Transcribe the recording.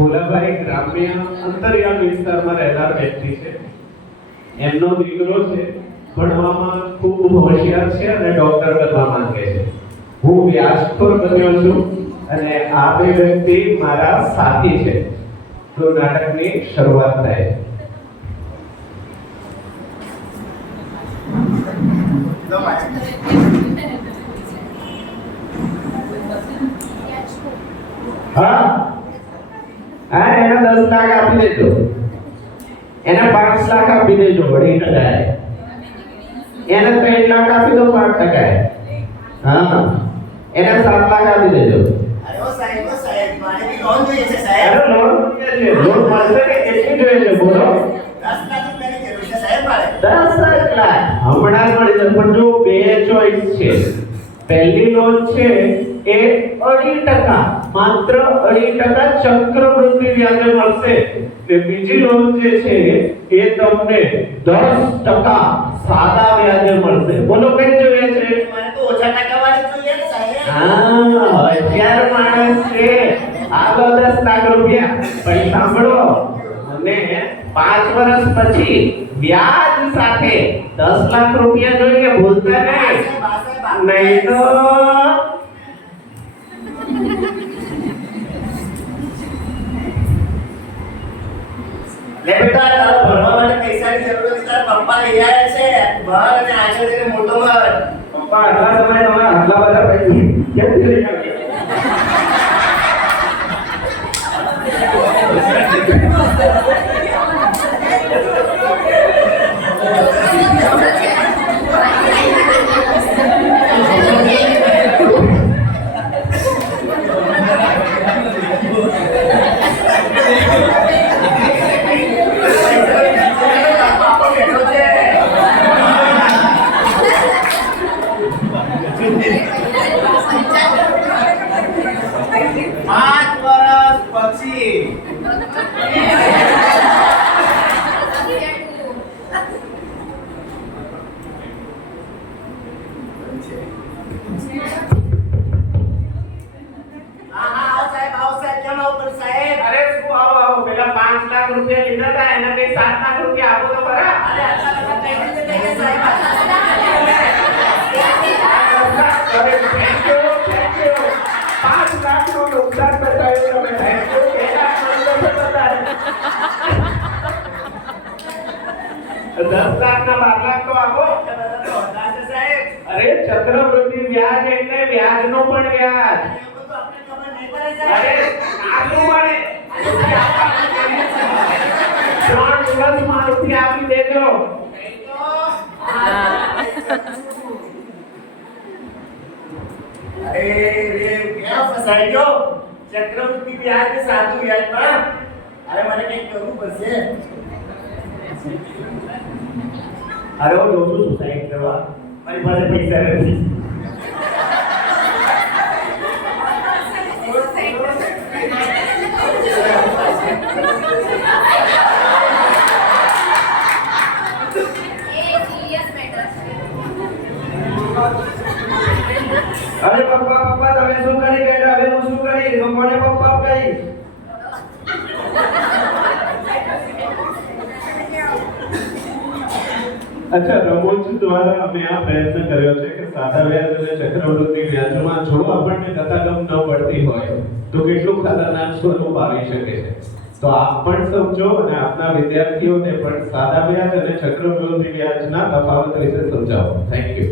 ભોલાભાઈ ગ્રામ્ય અંતરિયાળ વિસ્તારમાં રહેનાર વ્યક્તિ છે. એમનો દીકરો છે, ભણવામાં ખૂબ હોશિયાર છે અને ડોક્ટર બનવા માંગે છે. હું વ્યાસખોર બન્યો છું અને આ બે વ્યક્તિ મારા સાથી છે. તો નાટકની શરૂઆત થાય. હા? એને દસ લાખ આપી દેજો. એને પાંચ લાખ આપી દેજો અઢી ટકાએ એને ત્રણ લાખ આપી દો પાંચ ટકાએ હા. એને સાત લાખ આપી દેજો. પહેલી લોન છે એ અઢી ટકા. માત્ર અઢી ટકા ચક્રવૃદ્ધિ વ્યાજે મળશે. ને બીજી લોન જે છે એ તમને દસ ટકા સાદા વ્યાજે મળશે. બોલો કઈ જોઈએ છે મને તો ઓછા ટકાવાળી જોઈએ ને સાહેબ. હા હોશિયાર માણસ છે. આલો દસ લાખ રૂપિયા. પણ સાંભળો અને પાંચ વર્ષ પછી વ્યાજ સાથે દસ લાખ રૂપિયા જોઈએ ભૂલતા નહીં. આ આ નહીં તો તારા ભણવા માટે પૈસાની જરૂર હતી તારા છે. ભણ અને આગળ જઈને મોટો? પાપા બેઠો છે પાંચ વર્ષ પછી હા હા આવો સાહેબ સાહેબ પણ સાહેબ અરે શું આવો આવો પેલા પાંચ લાખ રૂપિયા લીધા હતા એના કઈ સાત લાખ રૂપિયા આપો તો ખરા અરે આટલા બધા કઈ રીતે થઈ સાહેબ અરે, નુકસાન બતાવ્યું તમે. લાખ તો આપો અરે ચક્રવૃદ્ધિ વ્યાજ એટલે વ્યાજનો પણ વ્યાજ આપી દેજો. અરે રે ક્યાં ફસાઈ ગયો? ચક્રવર્તી વ્યાજ સાધુ સાદું વ્યાજમાં અરે મને કંઈક કરવું પડશે. અરે હું જોઉં છું સાહેબ કરવા મારી પાસે પૈસા નથી. અરે પપ્પા પપ્પા, તમે શું કરી બેટા? હવે હું શું કરી? મને પપ્પા કહી અચ્છા, રમોજ દ્વારા અમે આ પ્રયત્ન કર્યો છે કે સાદા વ્યાજ અને ચક્રવૃદ્ધિ વ્યાજમાં જો આપણને ગતાગમ ન પડતી હોય, તો કેટલું ખતરનાક સ્વરૂપ આવી શકે છે? તો આપ પણ સમજો અને આપના વિદ્યાર્થીઓને પણ સાદા વ્યાજ અને ચક્રવૃદ્ધિ વ્યાજના તફાવત વિશે સમજાવો. Thank you